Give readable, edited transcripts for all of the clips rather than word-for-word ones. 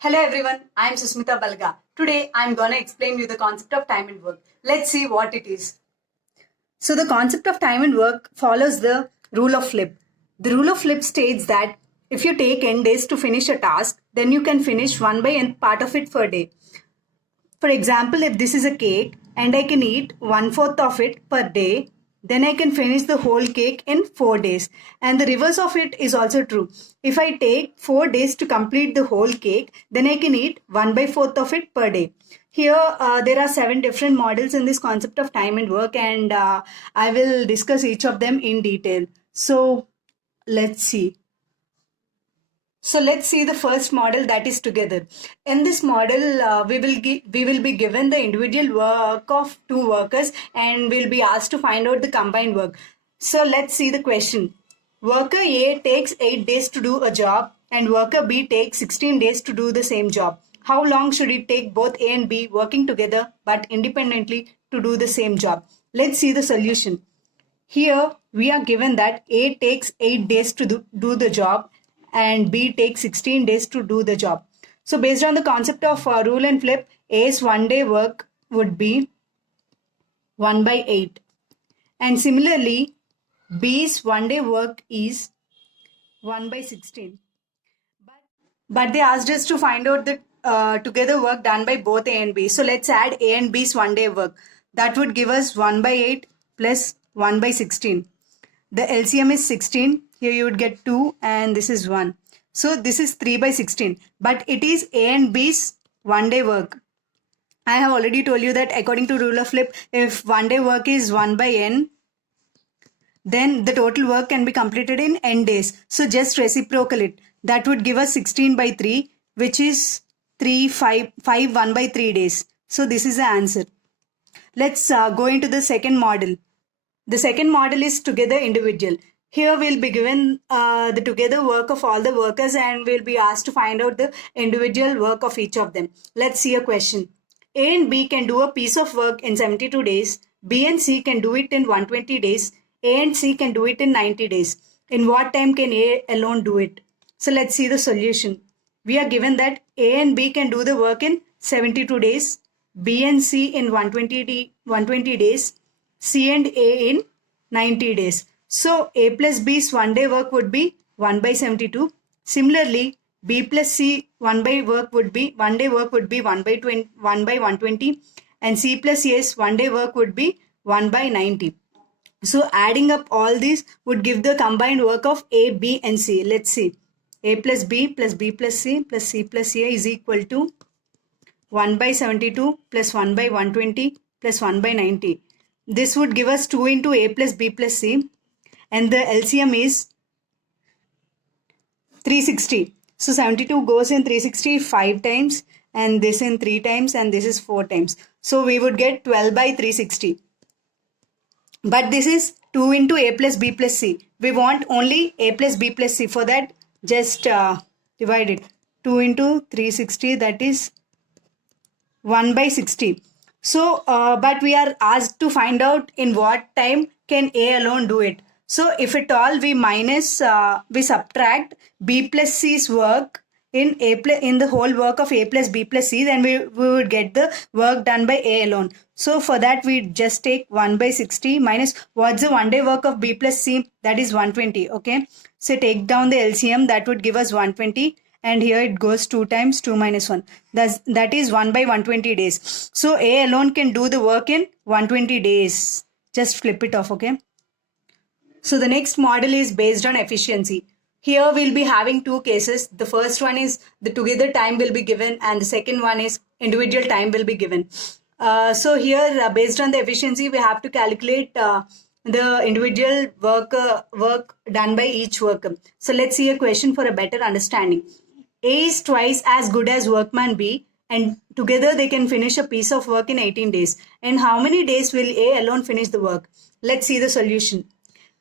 Hello everyone, I am Susmita Balga. Today I am going to explain you the concept of time and work. Let's see what it is. So the concept of time and work follows the rule of flip. The rule of flip states that if you take n days to finish a task, then you can finish 1 by n part of it per day. For example, if this is a cake and I can eat 1/4 of it per day, then I can finish the whole cake in 4 days. And the reverse of it is also true. If I take 4 days to complete the whole cake, then I can eat 1/4 of it per day. Here, there are 7 different models in this concept of time and work, and I will discuss each of them in detail. So, let's see. So let's see the first model, that is together. In this model, we will be given the individual work of 2 workers and we'll be asked to find out the combined work. So let's see the question. Worker A takes 8 days to do a job and worker B takes 16 days to do the same job. How long should it take both A and B working together but independently to do the same job? Let's see the solution. Here we are given that A takes 8 days to do the job and B takes 16 days to do the job. So based on the concept of rule and flip, A's 1 day work would be 1 by 8. And similarly, B's 1 day work is 1 by 16. But they asked us to find out the together work done by both A and B. So let's add A and B's 1 day work. That would give us 1 by 8 plus 1 by 16. The LCM is 16. Here you would get 2 and this is 1. So this is 3 by 16. But it is A and B's 1 day work. I have already told you that according to rule of flip, if 1 day work is 1 by n, then the total work can be completed in n days. So just reciprocal it. That would give us 16 by 3, which is 5 1 by 3 days. So this is the answer. Let's go into the second model. The second model is together individual. Here we'll be given the together work of all the workers and we'll be asked to find out the individual work of each of them. Let's see a question. A and B can do a piece of work in 72 days. B and C can do it in 120 days. A and C can do it in 90 days. In what time can A alone do it? So let's see the solution. We are given that A and B can do the work in 72 days. B and C in 120 days. C and A in 90 days. So A plus B's 1 day work would be 1 by 72. Similarly, B plus C 1 day work would be 1 by 120 and C plus A's 1 day work would be 1 by 90. So adding up all these would give the combined work of A, B and C. Let's see. A plus B plus C plus A is equal to 1 by 72 plus 1 by 120 plus 1 by 90. This would give us 2 into A plus B plus C and the LCM is 360. So 72 goes in 360 5 times and this in 3 times and this is 4 times. So we would get 12 by 360. But this is 2 into A plus B plus C. We want only A plus B plus C. For that, just divide it. 2 into 360, that is 1 by 60. So, but we are asked to find out in what time can A alone do it. So, if at all we subtract B plus C's work in the whole work of A plus B plus C, then we would get the work done by A alone. So, for that we just take 1 by 60 minus what's the 1 day work of B plus C? That is 120. Okay. So, take down the LCM, that would give us 120. And here it goes 2 times 2 minus 1. That is 1 by 120 days. So A alone can do the work in 120 days. Just flip it off, okay? So the next model is based on efficiency. Here we'll be having 2 cases. The first one is the together time will be given and the second one is individual time will be given. So here based on the efficiency, we have to calculate the individual work done by each worker. So let's see a question for a better understanding. A is twice as good as workman B and together they can finish a piece of work in 18 days. In how many days will A alone finish the work? Let's see the solution.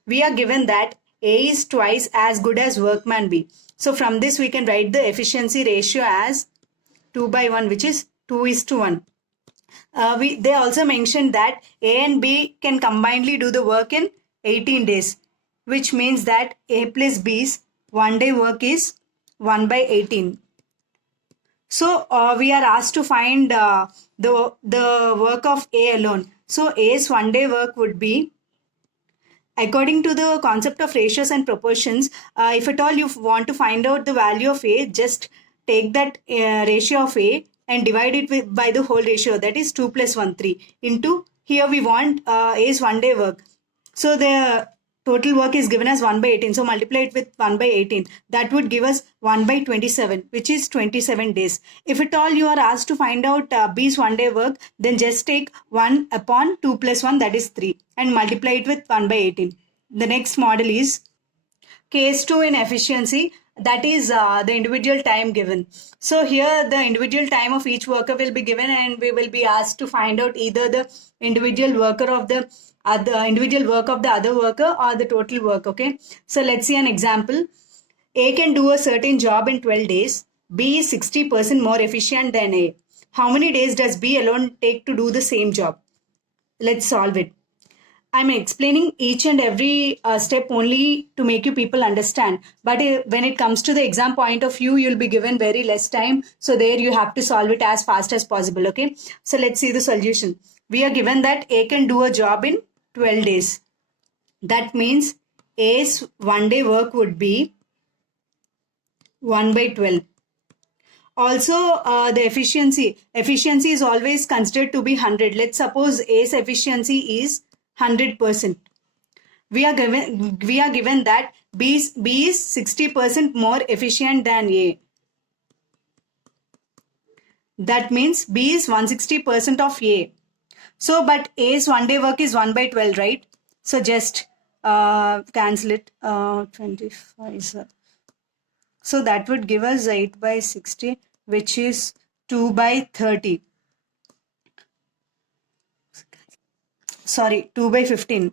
We are given that A is twice as good as workman B. So from this we can write the efficiency ratio as 2 by 1, which is 2:1. They also mentioned that A and B can combinedly do the work in 18 days, which means that A plus B's 1 day work is 1 by 18. So we are asked to find the work of A alone. So A's one day work would be, according to the concept of ratios and proportions, if at all you want to find out the value of A, just take that ratio of A and divide it by the whole ratio, that is 2 plus 1, 3, into, here we want A's one day work. So the total work is given as 1 by 18. So multiply it with 1 by 18. That would give us 1 by 27, which is 27 days. If at all you are asked to find out B's one day work, then just take 1 upon 2 plus 1, that is 3, and multiply it with 1 by 18. The next model is case 2 in efficiency, that is the individual time given. So here the individual time of each worker will be given, and we will be asked to find out either the individual worker of the individual work of the other worker or the total work. Okay, so let's see an example. A can do a certain job in 12 days. B is 60% more efficient than A. How many days does B alone take to do the same job? Let's solve it. I'm explaining each and every step only to make you people understand. But when it comes to the exam point of view, you'll be given very less time. So there you have to solve it as fast as possible. Okay. So let's see the solution. We are given that A can do a job in 12 days. That means A's one day work would be 1 by 12. Also, the efficiency is always considered to be 100. Let's suppose A's efficiency is 100%. We are given that B is 60% more efficient than A. That means B is 160% of A. So, but A's one day work is 1 by 12, right? So just cancel it. 25. So that would give us 8 by 60, which is 2 by 30. Sorry, 2 by 15.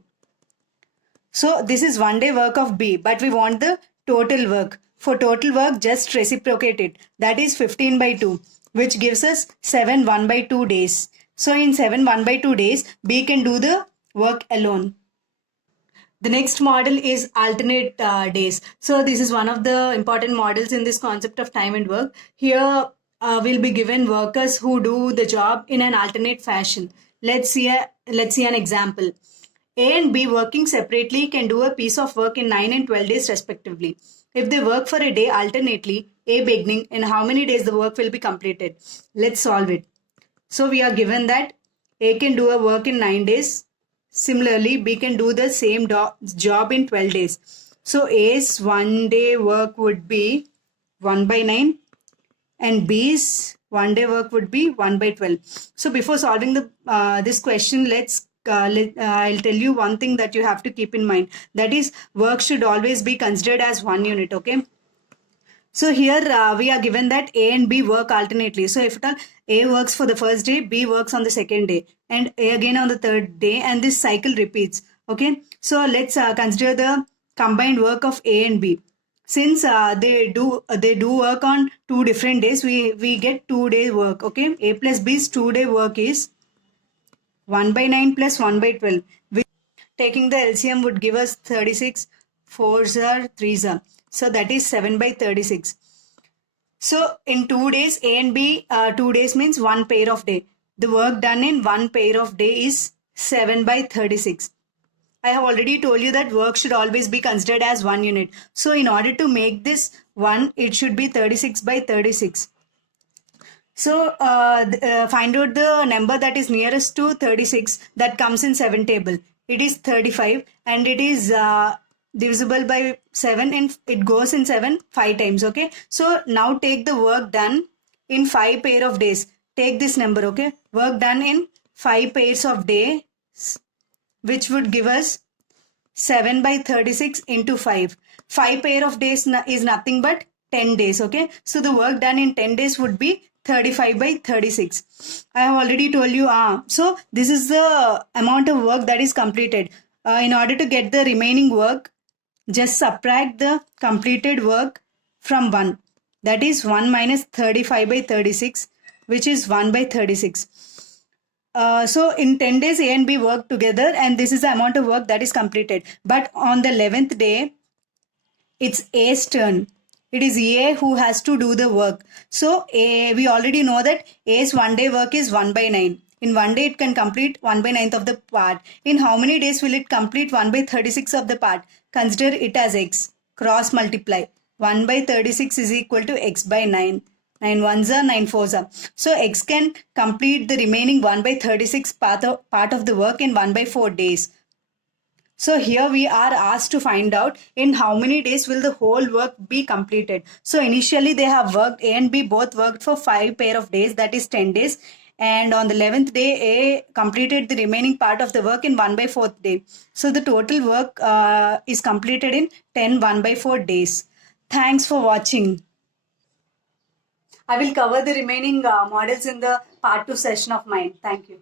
So this is one day work of B, but we want the total work. For total work, just reciprocate it. That is 15 by 2, which gives us 7 1 by 2 days. So in 7 1 by 2 days, B can do the work alone. The next model is alternate days. So this is one of the important models in this concept of time and work. Here we'll be given workers who do the job in an alternate fashion. Let's see an example. A and B working separately can do a piece of work in 9 and 12 days respectively. If they work for a day alternately, A beginning, in how many days the work will be completed? Let's solve it. So we are given that A can do a work in 9 days. Similarly, B can do the same job in 12 days. So A's one day work would be 1 by 9 and B's one day work would be 1 by 12. So before solving this question, I'll tell you one thing that you have to keep in mind. That is, work should always be considered as one unit, okay? So here we are given that A and B work alternately. So if A works for the first day, B works on the second day, and A again on the third day, and this cycle repeats. Okay. So let's consider the combined work of A and B. Since they do work on 2 different days, we get 2 day work. Okay. A plus B's 2 day work is 1 by 9 plus 1 by 12. Which, taking the LCM, would give us 36. 4s are 3s are. So that is 7 by 36. So in 2 days, A and B, 2 days means 1 pair of day. The work done in 1 pair of day is 7 by 36. I have already told you that work should always be considered as 1 unit. So in order to make this 1, it should be 36 by 36. So find out the number that is nearest to 36 that comes in 7 table. It is 35 and it is divisible by 7 and it goes in 7 5 times. Okay. So now take the work done in 5 pair of days. Take this number. Okay. Work done in 5 pairs of days, which would give us 7 by 36 into 5. 5 pair of days is nothing but 10 days. Okay. So the work done in 10 days would be 35 by 36. I have already told you. So this is the amount of work that is completed. In order to get the remaining work, just subtract the completed work from 1. That is 1 minus 35 by 36, which is 1 by 36. So in 10 days, A and B work together, and this is the amount of work that is completed. But on the 11th day, it's A's turn. it is A who has to do the work. So we already know that A's 1 day work is 1 by 9. In 1 day it can complete 1 by 9th of the part. In how many days will it complete 1 by 36 of the part? Consider it as x. Cross multiply. 1 by 36 is equal to x by 9. 9 ones are 9 fours are. So x can complete the remaining 1 by 36 part of the work in 1 by 4 days. So here we are asked to find out in how many days will the whole work be completed. So initially they have worked, A and B both worked for 5 pair of days, that is 10 days. And on the 11th day, A completed the remaining part of the work in 1 by 4th day. So the total work is completed in 10 1 by 4 days. Thanks for watching. I will cover the remaining models in the part 2 session of mine. Thank you.